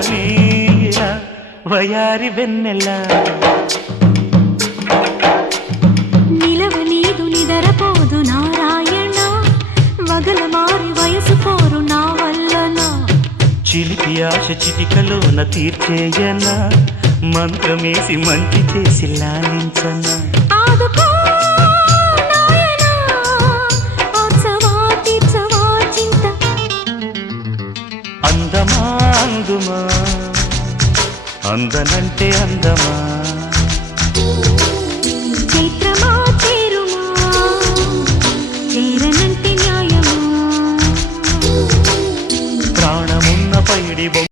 నీల వయారి వెన్నెల నిలవ నీదు నిదరపోదు నారాయణ వగల మారి వయసు పోరు నా వల్లన చిలిపి ఆశ చిటికలోన తీర్చేయన మంత్రమేసి మంచి చేసి లాలించన ఆదుకో నాయనా ఆత్సవా తీర్చవా చింత అందమా అందుమా అందనంటే అందమా చైత్రమా చేరుమా చేరనంటే న్యాయమా ప్రాణమున్న పైడి